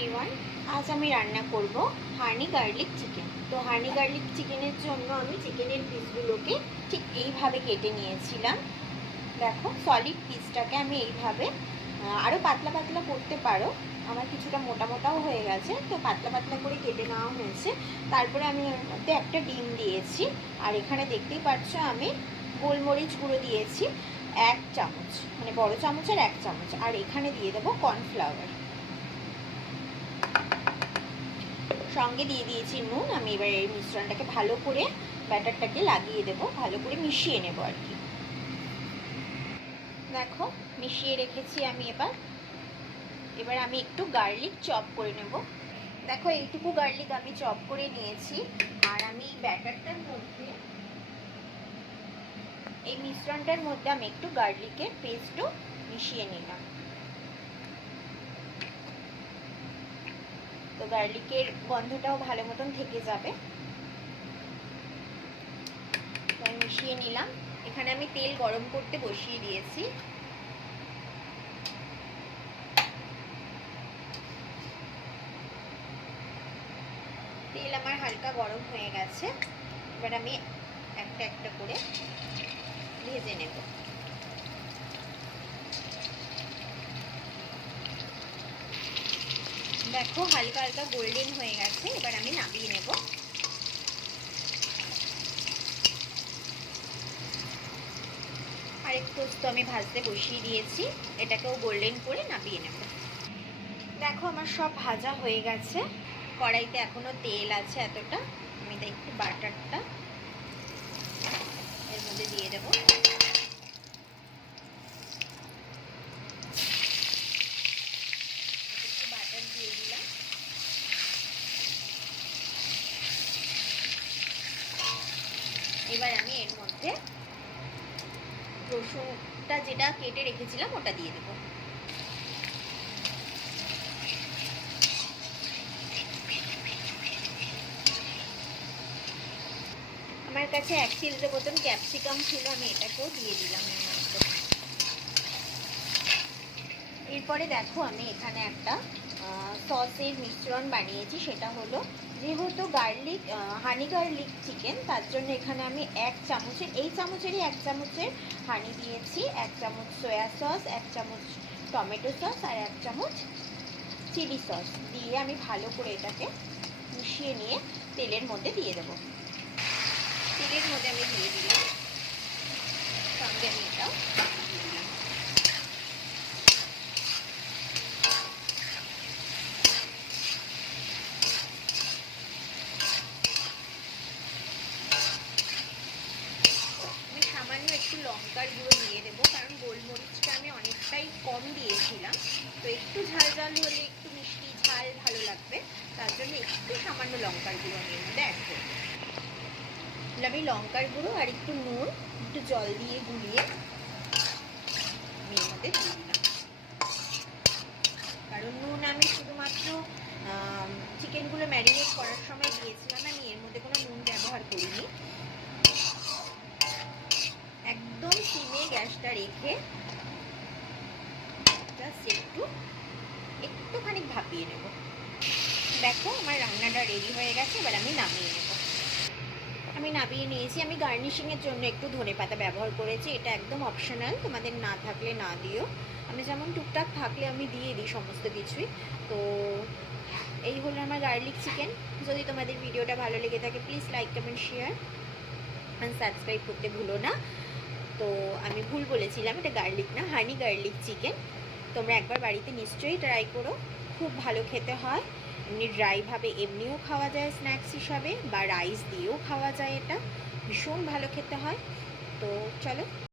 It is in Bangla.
এভরিওয়ান, আজ আমি রান্না করব হানি গার্লিক চিকেন। তো হানি গার্লিক চিকেনের জন্য আমি চিকেনের পিসগুলোকে ঠিক এইভাবে কেটে নিয়েছিলাম। দেখো, সলিড পিসটাকে আমি এইভাবে আরও পাতলা পাতলা করতে পারো, আমার কিছুটা মোটা মোটাও হয়ে গেছে, তো পাতলা পাতলা করে কেটে নেওয়া হয়েছে। তারপরে আমি এর মধ্যে একটা ডিম দিয়েছি, আর এখানে দেখতেই পাচ্ছ আমি গোলমরিচ গুঁড়ো দিয়েছি 1 চামচ, মানে বড় চামচের 1 চামচ, আর এখানে দিয়ে দেবো কর্নফ্লাওয়ার, সঙ্গে দিয়ে দিয়েছি নুন। আমি এবার এই মিশ্রণটাকে ভালো করে ব্যাটারটাকে লাগিয়ে দেব, ভালো করে মিশিয়ে নেব আর কি। দেখো, মিশিয়ে রেখেছি আমি। এবার আমি একটু গার্লিক চপ করে নেব। দেখো, এইটুকু গার্লিক আমি চপ করে নিয়েছি, আর আমি এই ব্যাটারটার মধ্যে, এই মিশ্রণটার মধ্যে আমি একটু গার্লিকের পেস্টও মিশিয়ে নিলাম। তো গার্লিকের গন্ধটাও ভালো মতন থেকে যাবে। মিশিয়ে নিলাম। এখানে আমি তেল গরম করতে বসিয়ে দিয়েছি। তেল আমার হালকা গরম হয়ে গেছে। এবার আমি একটা একটা করে ভেজে নেব। দেখো, হালকা হালকা গোল্ডেন হয়ে গেছে। এবার আমি নামিয়ে নেব। আরেক টোস্ট আমি ভাজতে বসিয়ে দিয়েছি, এটাকেও গোল্ডেন করে নামিয়ে নেব। দেখো, আমার সব ভাজা হয়ে গেছে। কড়াইতে এখনো তেল আছে এতটা। আমি একটু বাটারটা এর মধ্যে দিয়ে দেব। একটু বাটার দিয়ে দিলাম। এবার আমি এর মধ্যে রসুনটা যেটা কেটে রেখেছিলাম ওটা দিয়ে দেবো। আমার কাছে 1 চিলড্রেনের মতন ক্যাপসিকাম ছিল, আমি এটাকেও দিয়ে দিলাম এর মধ্যে। এরপরে দেখো, আমি এখানে একটা সসের মিশ্রণ বানিয়েছি। সেটা হলো, যেহেতু গার্লিক হানি গার্লিক চিকেন, তার জন্য এখানে আমি 1 চামচের, এই চামচেরই 1 চামচের হানি দিয়েছি, 1 চামচ সয়া সস, 1 চামচ টমেটো সস, আর 1 চামচ চিলি সস দিয়ে আমি ভালো করে এটাকে মিশিয়ে নিয়ে তেলের মধ্যে দিয়ে দেবো। তেলের মধ্যে আমি দিয়ে দিলাম, সঙ্গে আমি এটাও দিয়ে দিলাম। আমি সামান্য একটু লঙ্কার গুঁড়ো দিয়ে দেবো, কারণ গোলমরিচটা আমি অনেকটাই কম দিয়েছিলাম, তো একটু ঝাল ঝাল হলে, একটু মিষ্টি ঝাল ভালো লাগবে, তার জন্য একটু সামান্য লঙ্কার গুঁড়ো আমি এর মধ্যে অ্যাড করবো। আমি লঙ্কার গুঁড়ো আর একটু নুন, একটু জল দিয়ে গুলিয়ে আমি এর মধ্যে দিয়ে দিলাম। কারণ নুন আমি শুধুমাত্র চিকেনগুলো ম্যারিনেট করার সময় দিয়েছিলাম, আমি এর মধ্যে কোনো নুন ব্যবহার করিনি। একদম সিমে গ্যাসটা রেখে জাস্ট একটুখানি ভাপিয়ে নেব। দেখো, আমার রান্নাটা রেডি হয়ে গেছে। এবার আমি নামিয়ে নেব। আমি নামিয়ে নিয়েছি। আমি গার্নিশিংয়ের জন্য একটু ধনেপাতা ব্যবহার করেছি, এটা একদম অপশনাল, তোমাদের না থাকলে না দিও। আমি যেমন টুকটাক থাকলে আমি দিয়ে দিই সমস্ত কিছুই। তো এই হলো আমার গার্লিক চিকেন। যদি তোমাদের ভিডিওটা ভালো লেগে থাকে, please like, comment, share and subscribe করতে ভুলো না। তো আমি ভুল বলেছিলাম, এটা গার্লিক না, হানি গার্লিক চিকেন। তোমরা একবার বাড়িতে নিশ্চয়ই ট্রাই করো, খুব ভালো খেতে হয়। এমনি ড্রাইভাবে এমনিও খাওয়া যায় স্ন্যাক্স হিসাবে, বা রাইস দিয়েও খাওয়া যায়। এটা ভীষণ ভালো খেতে হয়। তো চলো।